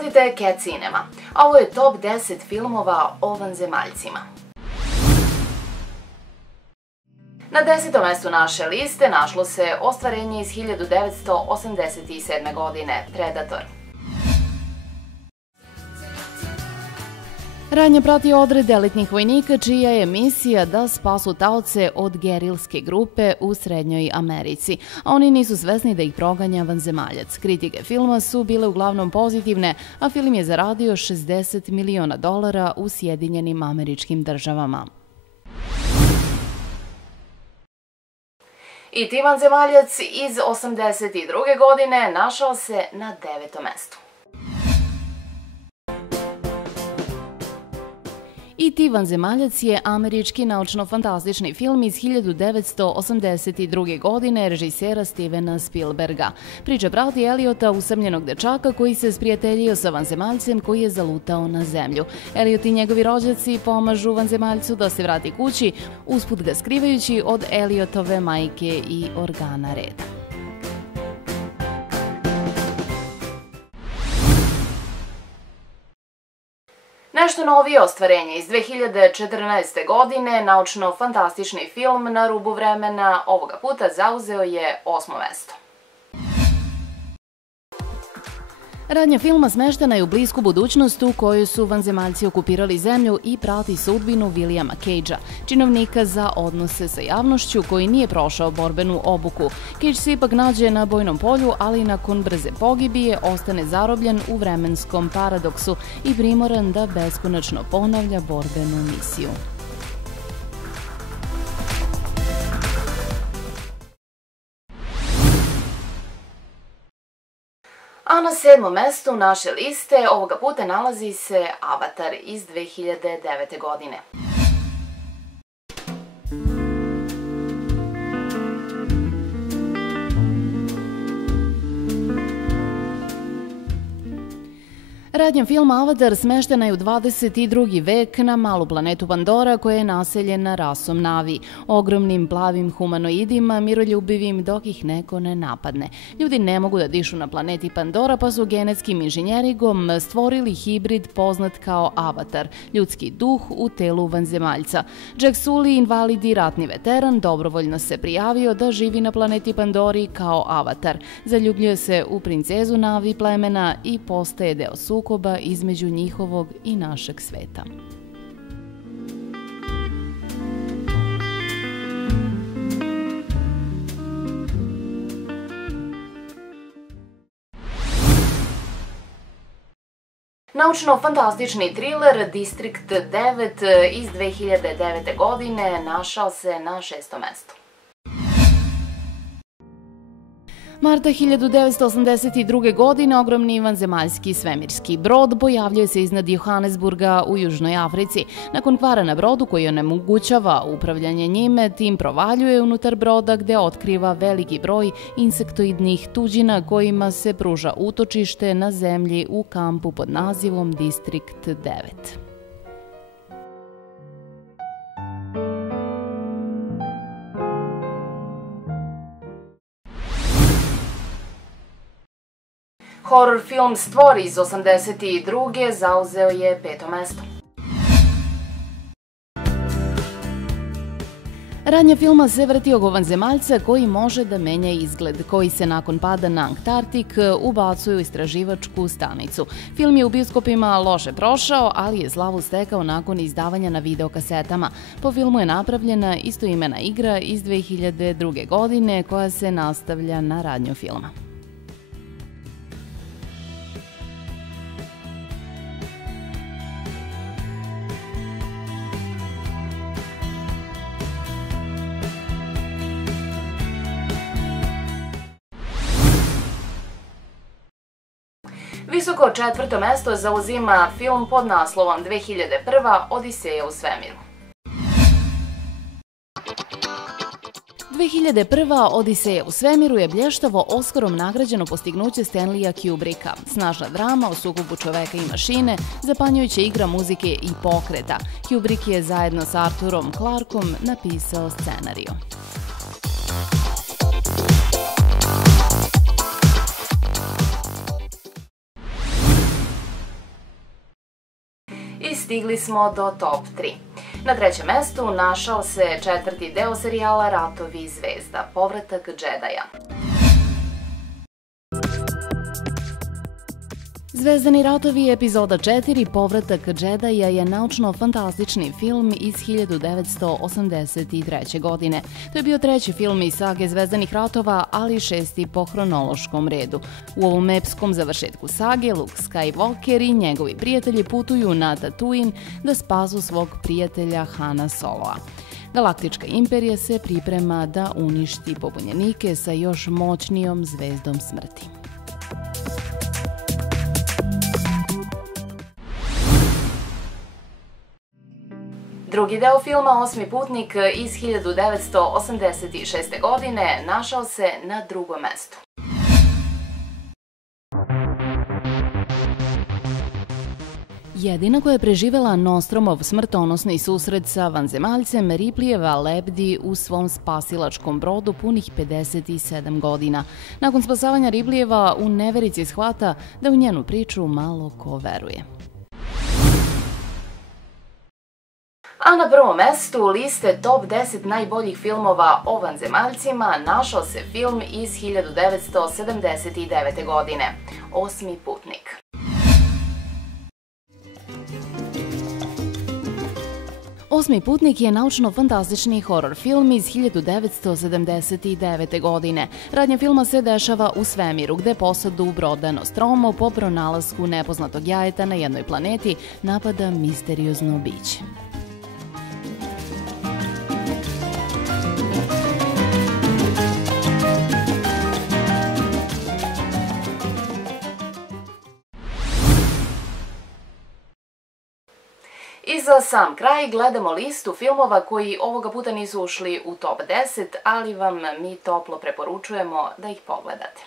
Pratite Cat Cinema, a ovo je top 10 filmova o vanzemaljcima. Na 10. mestu naše liste našlo se ostvarenje iz 1987. godine, Predator. Radnja prati odred elitnih vojnika čija je misija da spasu taoce od gerilske grupe u Srednjoj Americi, a oni nisu svesni da ih proganja vanzemaljac. Kritike filma su bile uglavnom pozitivne, a film je zaradio $60 miliona u Sjedinjenim Američkim Državama. I ti vanzemaljac iz 1982. godine našao se na 9. mestu. E.T. vanzemaljac je američki naučno-fantastični film iz 1982. godine režisera Stevena Spielberga. Priča prati Eliota, usamljenog dečaka koji se sprijateljio sa vanzemaljcem koji je zalutao na zemlju. Eliot i njegovi rođaci pomažu vanzemaljcu da se vrati kući, usput ga skrivajući od Eliotove majke i organa reda. Nešto novije ostvarenje iz 2014. godine, naučno-fantastični film Na rubu vremena, ovoga puta zauzeo je 8. mesto. Radnja filma smeštena je u blisku budućnost u kojoj su vanzemaljci okupirali zemlju i prati sudbinu Williama Cagea, činovnika za odnose sa javnošću koji nije prošao borbenu obuku. Cage se ipak nađe na bojnom polju, ali nakon brze pogibije ostane zarobljen u vremenskom paradoksu i primoran da beskonačno ponavlja borbenu misiju. A na 7. mestu naše liste ovoga puta nalazi se Avatar iz 2009. godine. Radnja filma Avatar smeštena je u 22. vek na malu planetu Pandora koja je naseljena rasom Navi, ogromnim plavim humanoidima, miroljubivim dok ih neko ne napadne. Ljudi ne mogu da dišu na planeti Pandora pa su genetskim inženjeringom stvorili hibrid poznat kao Avatar, ljudski duh u telu vanzemaljca. Jack Sully, invalid i ratni veteran, dobrovoljno se prijavio da živi na planeti Pandori kao Avatar. Zaljubljuje se u princezu Navi plemena i postaje deo sukoba između njihovog i našeg sveta. Naučno-fantastični triler Distrikt 9 iz 2009. godine našao se na 6. mestu. Marta 1982. godine ogromni vanzemaljski svemirski brod pojavljuje se iznad Johannesburga u Južnoj Africi. Nakon kvara na brodu koji onemogućava upravljanje njime, tim provaljuje unutar broda gde otkriva veliki broj insektoidnih tuđina kojima se pruža utočište na zemlji u kampu pod nazivom Distrikt 9. Horror film Stvor iz 1982. zauzeo je 5. mesto. Radnja filma se vrti oko vanzemaljca koji može da menja izgled, koji se nakon pada na Antarktik ubacuje u istraživačku stanicu. Film je u bioskopima loše prošao, ali je slavu stekao nakon izdavanja na videokasetama. Po filmu je napravljena istoimena igra iz 2002. godine koja se nastavlja na radnju filma. Visoko 4. mesto zauzima film pod naslovom 2001. Odiseja u svemiru. 2001. Odiseja u svemiru je blještavo Oskarom nagrađeno postignuće Stanleya Kubricka. Snažna drama o sukobu čoveka i mašine, zapanjujuća igra muzike i pokreta. Kubrick je zajedno s Arthurom Clarkom napisao scenariju. I stigli smo do top 3. Na trećem mestu našao se četvrti deo serijala Ratovi zvezda, povratak Džedaja. Zvezdani ratovi epizoda 4 Povratak Džedaja je naučno-fantastični film iz 1983. godine. To je bio treći film iz sage Zvezdanih ratova, ali šesti po hronološkom redu. U ovom epskom završetku sage Luke Skywalker i njegovi prijatelji putuju na Tatooine da spasu svog prijatelja Hana Soloa. Galaktička imperija se priprema da uništi pobunjenike sa još moćnijom zvezdom smrti. Drugi deo filma Osmi putnik iz 1986. godine našao se na drugom mestu. Jedina koja je preživela Nostromov smrtonosni susret sa vanzemaljcem Ripleyjeva lebdi u svom spasilačkom brodu punih 57 godina. Nakon spasavanja Ripleyjeva u neverici shvata da u njenu priču malo ko veruje. A na prvom mestu liste top 10 najboljih filmova o vanzemaljcima našao se film iz 1979. godine, Osmi putnik. Osmi putnik je naučno-fantastični horor film iz 1979. godine. Radnja filma se dešava u svemiru, gde posadu broda Nostromo po pronalasku nepoznatog jajeta na jednoj planeti napada misteriozno biće. I za sam kraj gledamo listu filmova koji ovoga puta nisu ušli u top 10, ali vam mi toplo preporučujemo da ih pogledate.